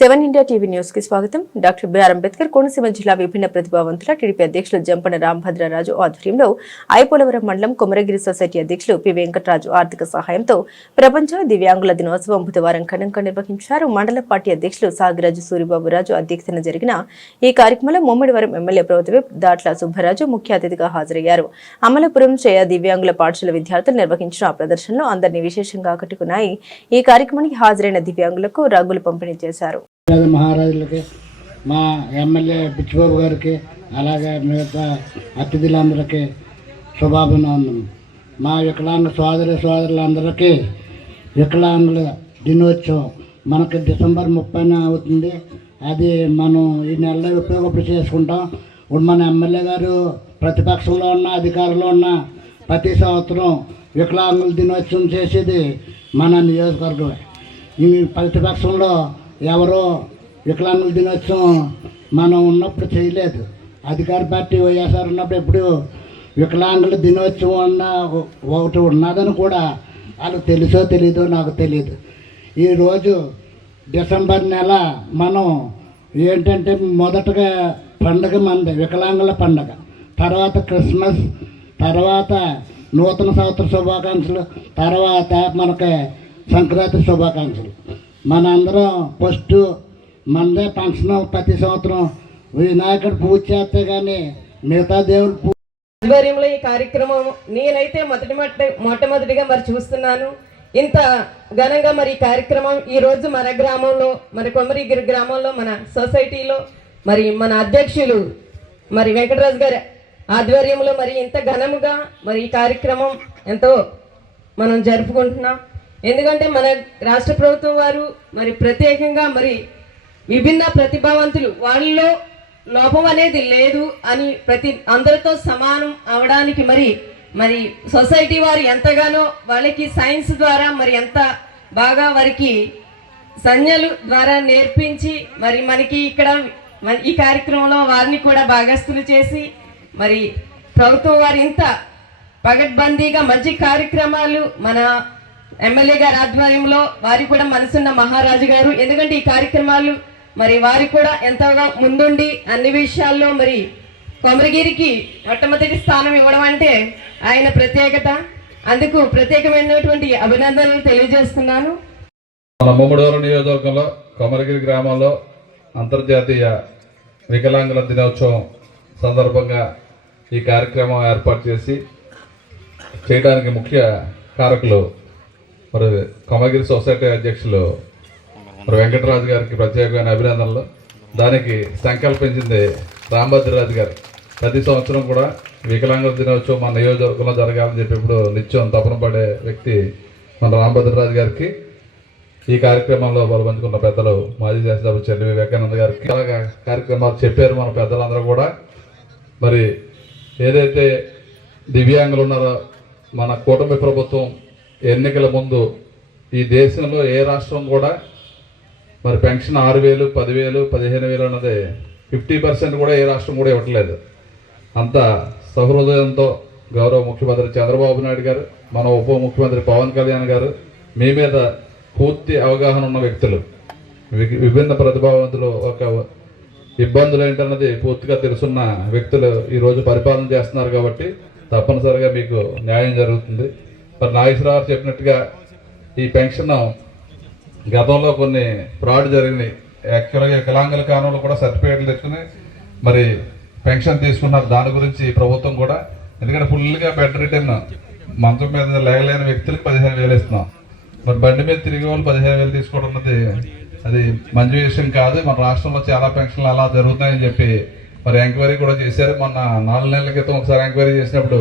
Seven India TV న్యూస్కి స్వాగతం. Doctor BR Ambedkar Konaseema జిల్లా విభిన్న ప్రతిభావంతుల టీడీపీ అధ్యక్షులు జంపన రామభద్రరాజు ఆధ్వర్యంలో ఐపోలవరం మండలం కుమరగిరి సొసైటీ అధ్యక్షులు పి వెంకటరాజు ఆర్థిక సహాయంతో ప్రపంచ దివ్యాంగుల దినోత్సవం బుధవారం ఘనంగా నిర్వహించారు. మండల పార్టీ అధ్యక్షులు సాగిరాజు సూరిబాబురాజు అధ్యక్షతన జరిగిన ఈ కార్యక్రమంలో ముమ్మడివరం ఎమ్మెల్యే ప్రభుత్వ దాట్ల సుబ్బరాజు ముఖ్య అతిథిగా హాజరయ్యారు. అమలపురం చేయ దివ్యాంగుల పాఠశాల విద్యార్థులు నిర్వహించిన ఆ ప్రదర్శనలో అందరినీ విశేషంగా ఆకట్టుకున్నాయి. ఈ కార్యక్రమానికి హాజరైన దివ్యాంగులకు రగ్గులు పంపిణీ చేశారు. మహారాజులకి మా ఎమ్మెల్యే పిచ్చిబాబు గారికి అలాగే మిగతా అతిథులందరికీ శుభాభినందనం మా వికలాంగ సోదరి సోదరులందరికీ వికలాంగుల దినోత్సవం. మనకి డిసెంబర్ ముప్పైన అవుతుంది. అది మనం ఈ నెలలో ఉపయోగపడి చేసుకుంటాం. ఇప్పుడు మన ఎమ్మెల్యే గారు ప్రతిపక్షంలో ఉన్న అధికారంలో ఉన్న ప్రతి సంవత్సరం వికలాంగుల దినోత్సవం చేసేది మన నియోజకవర్గమే. ఈ ప్రతిపక్షంలో ఎవరో వికలాంగుల దినోత్సవం మనం ఉన్నప్పుడు చేయలేదు. అధికార పార్టీ వైఎస్ఆర్ ఉన్నప్పుడు ఎప్పుడు వికలాంగుల దినోత్సవం అన్న ఒకటి ఉన్నదని కూడా వాళ్ళకి తెలుసో తెలీదో నాకు తెలియదు ఈరోజు డిసెంబర్ నెల మనం ఏంటంటే మొదటగా పండగ మంది వికలాంగుల పండగ. తర్వాత క్రిస్మస్ తర్వాత నూతన సంవత్సర శుభాకాంక్షలు తర్వాత మనకి సంక్రాంతి శుభాకాంక్షలు. మనందరం ఫస్ట్ మనదే ఫంక్షన్ ప్రతి సంవత్సరం వినాయకుడు పూజ చేస్తే కానీ మిగతా దేవుడు పూజ ఆధ్వర్యంలో ఈ కార్యక్రమం నేనైతే మొదటి మొట్ట మొట్టమొదటిగా మరి చూస్తున్నాను. ఇంత ఘనంగా మరి ఈ కార్యక్రమం ఈరోజు మన గ్రామంలో మరి కొమరిగిరి గ్రామంలో మన సొసైటీలో మరి మన అధ్యక్షులు మరి వెంకటరాజు గారి ఆధ్వర్యంలో మరి ఇంత ఘనముగా మరి ఈ కార్యక్రమం ఎంతో మనం జరుపుకుంటున్నాం. ఎందుకంటే మన రాష్ట్ర ప్రభుత్వం వారు మరి ప్రత్యేకంగా మరి విభిన్న ప్రతిభావంతులు. వాళ్ళలో లోపం అనేది లేదు అని ప్రతి అందరితో సమానం అవడానికి మరి మరి సొసైటీ వారు ఎంతగానో వాళ్ళకి సైన్స్ ద్వారా మరి ఎంత బాగా వారికి సంజ్ఞలు ద్వారా నేర్పించి మరి మనకి ఇక్కడ ఈ కార్యక్రమంలో వారిని కూడా భాగస్థులు చేసి మరి ప్రభుత్వం వారు ఇంత పగడ్బందీగా మంచి కార్యక్రమాలు మన ఎమ్మెల్యే గారి ఆధ్వర్యంలో వారికి కూడా మనసున్న మహారాజు గారు. ఎందుకంటే ఈ కార్యక్రమాలు మరి వారికి కూడా ఎంతగా ముందుండి అన్ని విషయాల్లో మరి కొమరగిరికి మొట్టమొదటి స్థానం ఇవ్వడం అంటే ఆయన ప్రత్యేకత. అందుకు ప్రత్యేకమైనటువంటి అభినందనలు తెలియజేస్తున్నాను. మన ముమ్మడివరం నియోజకవర్గంలో కొమరగిరి గ్రామంలో అంతర్జాతీయ వికలాంగుల దినోత్సవం సందర్భంగా ఈ కార్యక్రమం ఏర్పాటు చేసి చేయడానికి ముఖ్య కారకులు మరి కొమరగిరి సొసైటీ అధ్యక్షులు మరి వెంకటరాజు గారికి ప్రత్యేకమైన అభినందనలు. దానికి సంకల్పించింది రాంభద్రరాజు గారు. ప్రతి సంవత్సరం కూడా వికలాంగుల దినోత్సవం మన నియోజకవర్గంలో జరగాలని చెప్పి ఇప్పుడు నిత్యం తపన పడే వ్యక్తి మన రాంభద్రరాజు గారికి. ఈ కార్యక్రమంలో పాల్పంచుకున్న పెద్దలు మాజీ శాసనసభ చెల్లి వివేకానంద గారికి. అలాగా కార్యక్రమాలు చెప్పారు మన పెద్దలందరూ కూడా. మరి ఏదైతే దివ్యాంగులు ఉన్నారో మన కూటమి ప్రభుత్వం ఎన్నికల ముందు ఈ దేశంలో ఏ రాష్ట్రం కూడా మరి పెన్షన్ ఆరు వేలు పదివేలు పదిహేను వేలు అన్నది ఫిఫ్టీ పర్సెంట్ కూడా ఏ రాష్ట్రం కూడా ఇవ్వట్లేదు. అంత సహృదయంతో గౌరవ ముఖ్యమంత్రి చంద్రబాబు నాయుడు గారు మన ఉప ముఖ్యమంత్రి పవన్ కళ్యాణ్ గారు మీ మీద పూర్తి అవగాహన ఉన్న వ్యక్తులు. వి- విభిన్న ప్రతిభావంతులు ఒక ఇబ్బందులు ఏంటన్నది పూర్తిగా తెలుసున్న వ్యక్తులు ఈరోజు పరిపాలన చేస్తున్నారు కాబట్టి తప్పనిసరిగా మీకు న్యాయం జరుగుతుంది. మరి నాగేశ్వరరావు చెప్పినట్టుగా ఈ పెన్షన్ గతంలో కొన్ని ఫ్రాడ్ జరిగినాయి. యాక్చువల్గా వికలాంగుల కాలంలో కూడా సర్టిఫికేట్లు తెచ్చుకుని మరి పెన్షన్ తీసుకున్నారు. దాని గురించి ప్రభుత్వం కూడా ఎందుకంటే ఫుల్గా బెడ్ రిటర్న్ మంచం మీద లేగలేని వ్యక్తులకు పదిహేను వేలు ఇస్తున్నాం. మరి బండి మీద తిరిగే వాళ్ళు పదిహేను వేలు తీసుకోవడం అన్నది అది మంచి విషయం కాదు. మన రాష్ట్రంలో చాలా పెన్షన్లు అలా జరుగుతున్నాయని చెప్పి మరి ఎంక్వైరీ కూడా చేశారు. మొన్న నాలుగు నెలల క్రితం ఒకసారి ఎంక్వైరీ చేసినప్పుడు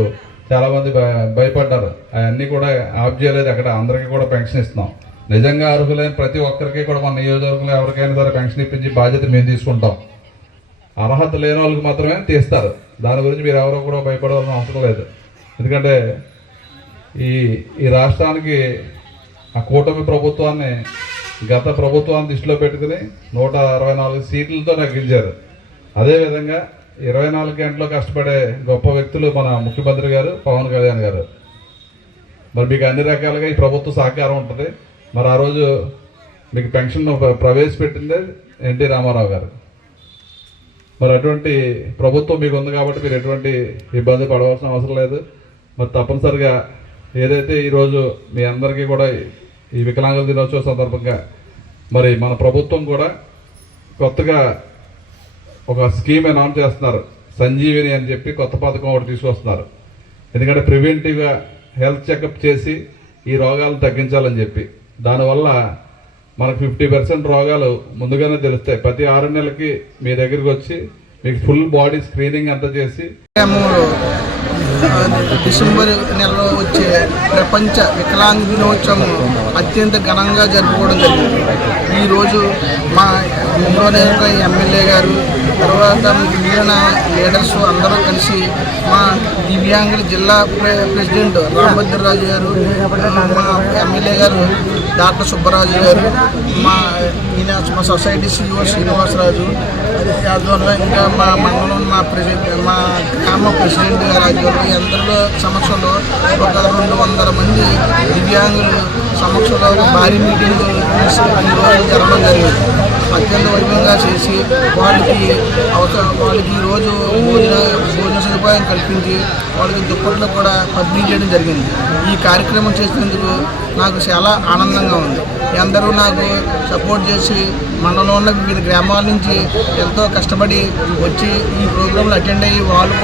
చాలామంది భయ- భయపడ్డారు. అవన్నీ కూడా ఆఫ్ చేయలేదు. అక్కడ అందరికీ కూడా పెన్షన్ ఇస్తున్నాం. నిజంగా అర్హులైన ప్రతి ఒక్కరికి కూడా మన నియోజకవర్గంలో ఎవరికైనా సరే పెన్షన్ ఇప్పించి బాధ్యత మేము తీసుకుంటాం. అర్హత లేని వాళ్ళకి మాత్రమే తీస్తారు. దాని గురించి మీరు ఎవరో కూడా భయపడవలసిన అవసరం లేదు. ఎందుకంటే ఈ ఈ రాష్ట్రానికి ఆ కూటమి ప్రభుత్వాన్ని గత ప్రభుత్వాన్ని దృష్టిలో పెట్టుకుని నూట అరవై నాలుగు సీట్లతో నెగ్గించారు అదేవిధంగా ఇరవై నాలుగు గంటలు కష్టపడే గొప్ప వ్యక్తులు మన ముఖ్యమంత్రి గారు పవన్ కళ్యాణ్ గారు. మరి మీకు అన్ని రకాలుగా ఈ ప్రభుత్వ సహకారం ఉంటుంది. మరి ఆ రోజు మీకు పెన్షన్ ప్రవేశపెట్టిందే ఎన్టీ రామారావు గారు. మరి అటువంటి ప్రభుత్వం మీకు ఉంది కాబట్టి మీరు ఎటువంటి ఇబ్బంది పడవలసిన అవసరం లేదు. మరి తప్పనిసరిగా ఏదైతే ఈరోజు మీ అందరికీ కూడా ఈ వికలాంగుల దినోత్సవ సందర్భంగా మరి మన ప్రభుత్వం కూడా కొత్తగా ఒక స్కీమ్ అనౌన్స్ చేస్తున్నారు. సంజీవిని అని చెప్పి కొత్త పథకం ఒకటి తీసుకొస్తున్నారు. ఎందుకంటే ప్రివెంటివ్గా హెల్త్ చెకప్ చేసి ఈ రోగాలను తగ్గించాలని చెప్పి. దానివల్ల మనకు ఫిఫ్టీ పర్సెంట్ రోగాలు ముందుగానే తెలుస్తాయి. ప్రతి ఆరు నెలలకి మీ దగ్గరికి వచ్చి మీకు ఫుల్ బాడీ స్క్రీనింగ్ అంతా చేసి డిసెంబర్ నెలలో వచ్చే ప్రపంచ వికలాంగ దినోత్సవం అత్యంత ఘనంగా జరుపుకోవడం జరిగింది. ఈరోజు మా ఊళ్ళోనే ఎమ్మెల్యే గారు తర్వాత మిగిలిన లీడర్స్ అందరూ కలిసి మా దివ్యాంగుల జిల్లా ప్రె- ప్రెసిడెంట్ రామభద్రరాజు గారు మా ఎమ్మెల్యే గారు డాక్టర్ సుబ్బరాజు గారు మా ఈయన మా సొసైటీ సిఇఓ శ్రీనివాసరాజు. అందువల్ల ఇంకా మా మండలం మా ప్రెసిడెంట్ మా గ్రామ ప్రెసిడెంట్ గారు ఆధ్వర్యంలో అందరిలో సమక్షంలో ఒక రెండు వందల మంది దివ్యాంగులు సమక్షంలో భారీ మీటింగ్ ఈరోజు జరగడం జరిగింది. అత్యంత వైభవంగా చేసి వాళ్ళకి అవసరం వాళ్ళకి ఈరోజు భోజన భోజన సదుపాయం కల్పించి వాళ్ళకి దుప్పట్లు కూడా పంపిణీ చేయడం జరిగింది. ఈ కార్యక్రమం చేసినందుకు నాకు చాలా ఆనందంగా ఉంది. అందరూ నాకు సపోర్ట్ చేసి మండలంలో ఉన్న వివిధ గ్రామాల నుంచి ఎంతో కష్టపడి వచ్చి ఈ ప్రోగ్రాంలు అటెండ్ అయ్యి వాళ్ళు